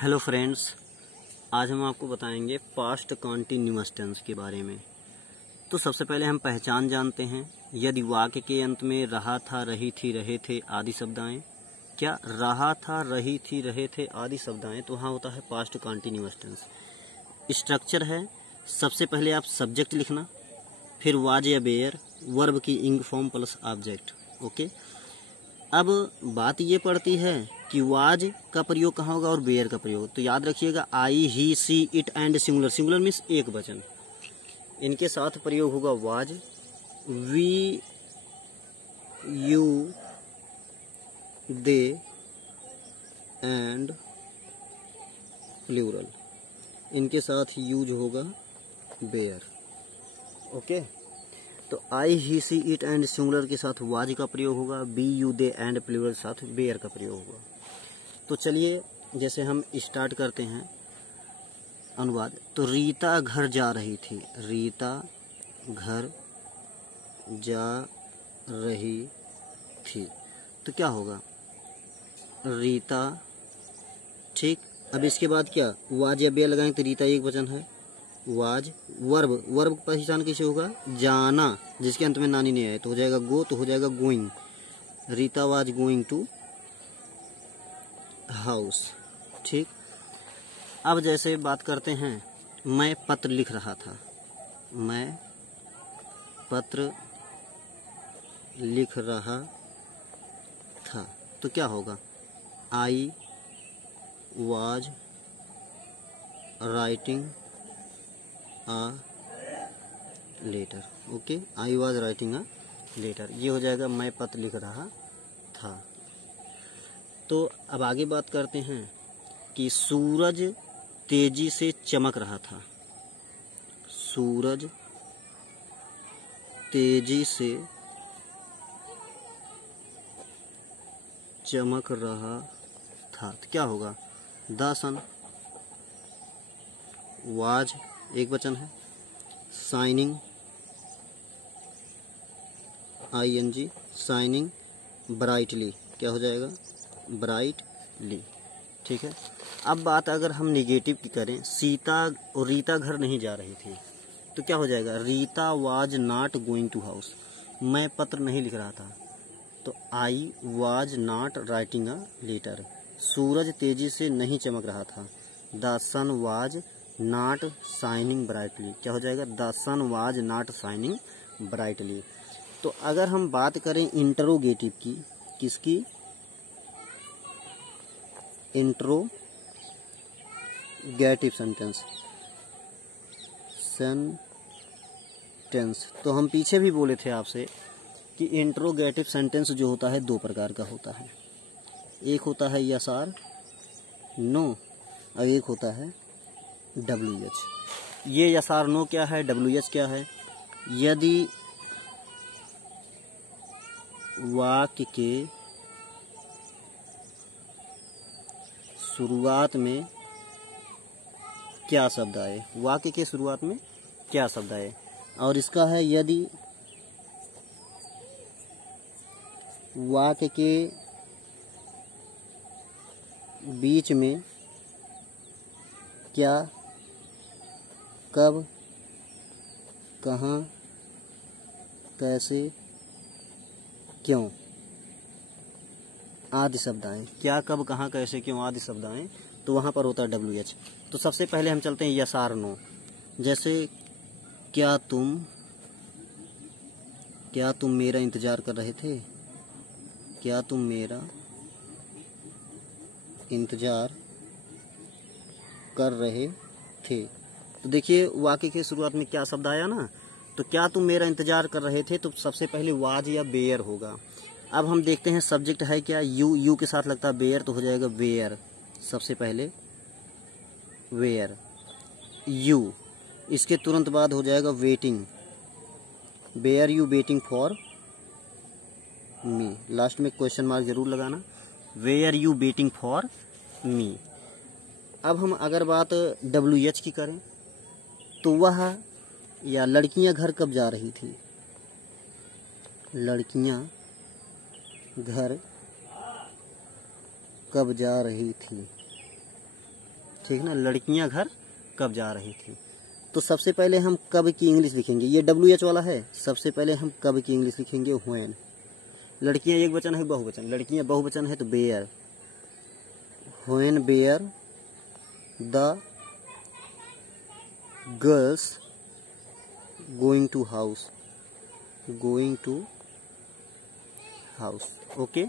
Hello friends, आज हम आपको बताएंगे पास्ट कॉन्टिन्यूअस टेंस के बारे में। तो सबसे पहले हम पहचान जानते हैं। यदि वाक्य के अंत में रहा था, रही थी, रहे थे आदि शब्द आए, क्या रहा था, रही थी, रहे थे आदि शब्द आए तो वहाँ होता है पास्ट कॉन्टिन्यूअस टेंस। स्ट्रक्चर है, सबसे पहले आप सब्जेक्ट लिखना, फिर वाज या बेयर, वर्ब की इंग फॉर्म प्लस ऑब्जेक्ट। ओके, अब बात ये पड़ती है कि वाज का प्रयोग कहाँ होगा और बेयर का प्रयोग। तो याद रखिएगा, I, he, she, it and singular. Singular means एक वचन, इनके साथ प्रयोग होगा was. We, you, they and plural, इनके साथ यूज होगा बेयर। ओके, तो I, he, she, it and singular के साथ वाज का प्रयोग होगा, we, you, they and plural के साथ बेयर का प्रयोग होगा। तो चलिए जैसे हम स्टार्ट करते हैं अनुवाद। तो रीता घर जा रही थी, रीता घर जा रही थी, तो क्या होगा रीता। ठीक, अब इसके बाद क्या वाज या बेयर लगाएंगे तो रीता एक वचन है, वाज। वर्ब, वर्ब का पहचान कैसे होगा, जाना, जिसके अंत में नानी नहीं आए तो हो जाएगा गो, तो हो जाएगा going. Rita was going to house. ठीक, अब जैसे बात करते हैं, मैं पत्र लिख रहा था, मैं पत्र लिख रहा था, तो क्या होगा I was writing a letter. Okay, I was writing a letter, ये हो जाएगा मैं पत्र लिख रहा था। तो अब आगे बात करते हैं कि सूरज तेजी से चमक रहा था, सूरज तेजी से चमक रहा था, तो क्या होगा द सन, वाज एक वचन है, शाइनिंग ING, शाइनिंग ब्राइटली, क्या हो जाएगा ब्राइटली। ठीक है, अब बात अगर हम निगेटिव की करें, सीता और रीता घर नहीं जा रही थी, तो क्या हो जाएगा Rita was not going to house, मैं पत्र नहीं लिख रहा था, तो I was not writing a letter. सूरज तेजी से नहीं चमक रहा था, the sun was not shining brightly, क्या हो जाएगा the sun was not shining brightly. तो अगर हम बात करें इंटरोगेटिव की, किसकी, इंट्रोगेटिव सेंटेंस, तो हम पीछे भी बोले थे आपसे कि इंट्रोगेटिव सेंटेंस जो होता है दो प्रकार का होता है, एक होता है यस आर नो और एक होता है WH। ये यस आर नो क्या है, WH क्या है। यदि वाक्य के शुरुआत में क्या शब्द आए, वाक्य के शुरुआत में क्या शब्द आए, और इसका है यदि वाक्य के बीच में क्या, कब, कहाँ, कैसे, क्यों आदि शब्द आए, क्या, कब, कहाँ, कैसे, क्यों आदि शब्द आए, तो वहां पर होता है WH। तो सबसे पहले हम चलते हैं यस आर नो। जैसे क्या तुम मेरा इंतजार कर रहे थे, क्या तुम मेरा इंतजार कर रहे थे, तो देखिए वाक्य के शुरुआत में क्या शब्द आया ना, तो क्या तुम मेरा इंतजार कर रहे थे, तो सबसे पहले वाज या बेयर होगा। अब हम देखते हैं सब्जेक्ट है क्या, यू के साथ लगता है बेयर, तो हो जाएगा वेयर, सबसे पहले वेयर, यू, इसके तुरंत बाद हो जाएगा waiting, were you waiting for me, last में क्वेश्चन मार्क जरूर लगाना, were you waiting for me. अब हम अगर बात WH की करें, तो वह या लड़कियां घर कब जा रही थी, लड़कियां घर कब जा रही थी, ठीक ना, लड़कियां घर कब जा रही थी। तो सबसे पहले हम कब की इंग्लिश लिखेंगे, ये WH वाला है, सबसे पहले हम कब की इंग्लिश लिखेंगे व्हेन। लड़कियां एक वचन है बहुवचन, लड़कियां बहुवचन है तो were, when were the girls going to house, going to house. Okay,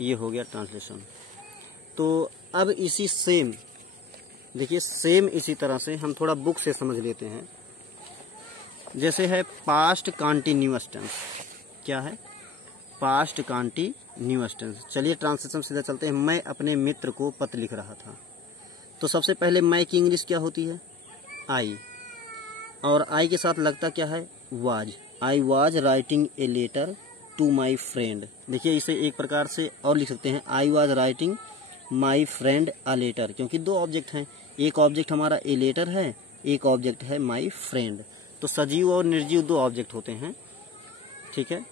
ये हो गया ट्रांसलेशन। तो अब इसी सेम, देखिए सेम इसी तरह से हम थोड़ा बुक से समझ लेते हैं। जैसे है पास्ट कॉन्टिन्यूअस टेंस, क्या है पास्ट कॉन्टिन्यूअस टेंस। चलिए ट्रांसलेशन सीधा चलते हैं। मैं अपने मित्र को पत्र लिख रहा था, तो सबसे पहले मैं की इंग्लिश क्या होती है, आई, और आई के साथ लगता क्या है, was. I was writing a letter to my friend. देखिए इसे एक प्रकार से और लिख सकते हैं, I was writing my friend a letter, क्योंकि दो ऑब्जेक्ट हैं, एक ऑब्जेक्ट हमारा ए लेटर है, एक ऑब्जेक्ट है माई फ्रेंड। तो सजीव और निर्जीव दो ऑब्जेक्ट होते हैं, ठीक है।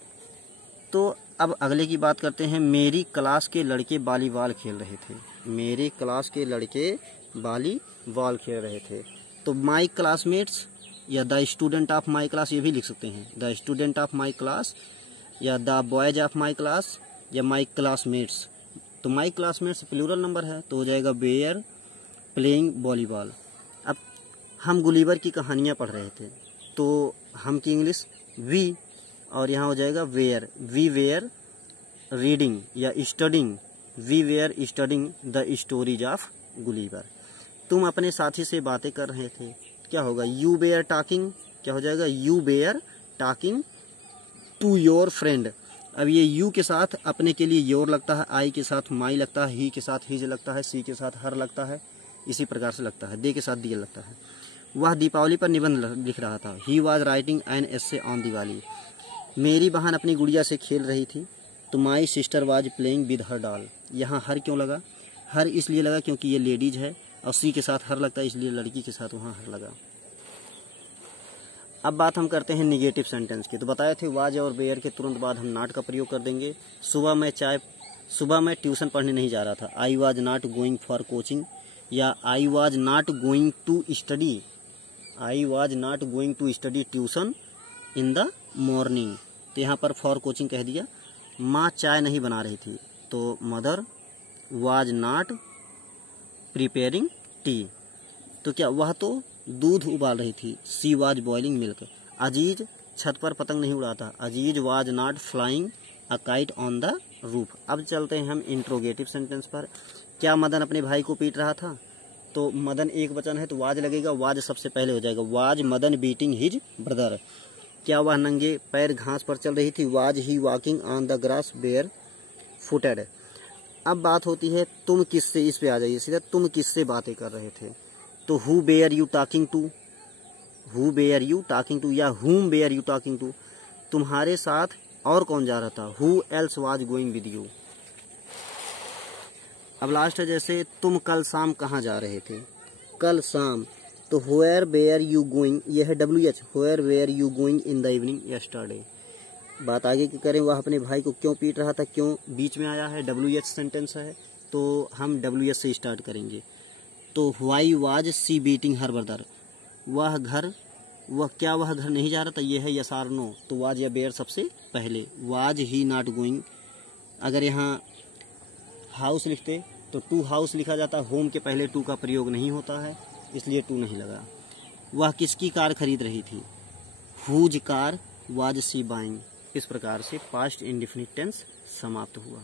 तो अब अगले की बात करते हैं। मेरी क्लास के लड़के वॉलीबॉल खेल रहे थे, मेरे क्लास के लड़के वॉलीबॉल खेल रहे थे। तो माई क्लासमेट्स या the student of my class, ये भी लिख सकते हैं, the student of my class या the boys of my class या माई क्लासमेट्स। तो माई क्लासमेट्स प्लूरल नंबर है तो हो जाएगा वेयर प्लेइंग वॉलीबॉल। अब हम गुलिवर की कहानियाँ पढ़ रहे थे, तो हम की इंग्लिश वी, और यहाँ हो जाएगा वेयर, वी वेयर रीडिंग या studying, we were studying the stories of Gulliver. तुम अपने साथी से बातें कर रहे थे, क्या होगा, यू वेयर टॉकिंग, क्या हो जाएगा, you were talking to your friend. अब ये यू के साथ अपने के लिए योर लगता है, आई के साथ माई लगता है, ही के साथ हिज लगता है, सी के साथ हर लगता है, इसी प्रकार से लगता है, दे के साथ दिया लगता है। वह दीपावली पर निबंध लिख रहा था, he was writing an essay on Diwali. मेरी बहन अपनी गुड़िया से खेल रही थी, तो my sister was playing with her doll. यहाँ हर क्यों लगा, हर इसलिए लगा क्योंकि ये लेडीज है, और सी के साथ हर लगता है, इसलिए लड़की के साथ वहाँ हर लगा। अब बात हम करते हैं निगेटिव सेंटेंस की। तो बताए थे वाज और वेयर के तुरंत बाद हम नॉट का प्रयोग कर देंगे। सुबह मैं ट्यूशन पढ़ने नहीं जा रहा था, I was not going for coaching, या I was not going to study, I was not going to study tuition in the morning. तो यहाँ पर फॉर कोचिंग कह दिया। माँ चाय नहीं बना रही थी, तो mother was not preparing tea, तो क्या वह तो दूध उबाल रही थी, she was boiling milk. Aziz छत पर पतंग नहीं उड़ाता, Aziz was not flying a kite on the roof. अब चलते हैं हम इंट्रोगेटिव सेंटेंस पर। क्या मदन अपने भाई को पीट रहा था, तो मदन एक वचन है तो वाज लगेगा, वाज सबसे पहले हो जाएगा, was Madan beating his brother. क्या वह नंगे पैर घास पर चल रही थी, was he walking on the grass bare footed. अब बात होती है तुम किससे, इस पे आ जाइए सीधा, तुम किससे बातें कर रहे थे, तो who were you talking to, who were you talking to, या whom bear you talking to, तुम्हारे साथ और कौन जा रहा था, who else was going with you. अब लास्ट है जैसे तुम कल शाम कहाँ जा रहे थे, कल शाम, तो व्हेयर बेयर यू गोइंग, यह है WH, where were you going in the evening yesterday. बात आगे की करें, वह अपने भाई को क्यों पीट रहा था, क्यों बीच में आया है, WH सेंटेंस है, तो हम WH से स्टार्ट करेंगे। तो why was she beating her brother, वह क्या वह घर नहीं जा रहा था, ये है यस और नो, तो वाज या बेयर सबसे पहले, वाज ही नॉट गोइंग। अगर यहाँ हाउस लिखते तो टू हाउस लिखा जाता, होम के पहले टू का प्रयोग नहीं होता है, इसलिए टू नहीं लगा। वह किसकी कार खरीद रही थी, whose car was she buying. इस प्रकार से पास्ट इंडेफिनिट टेंस समाप्त हुआ।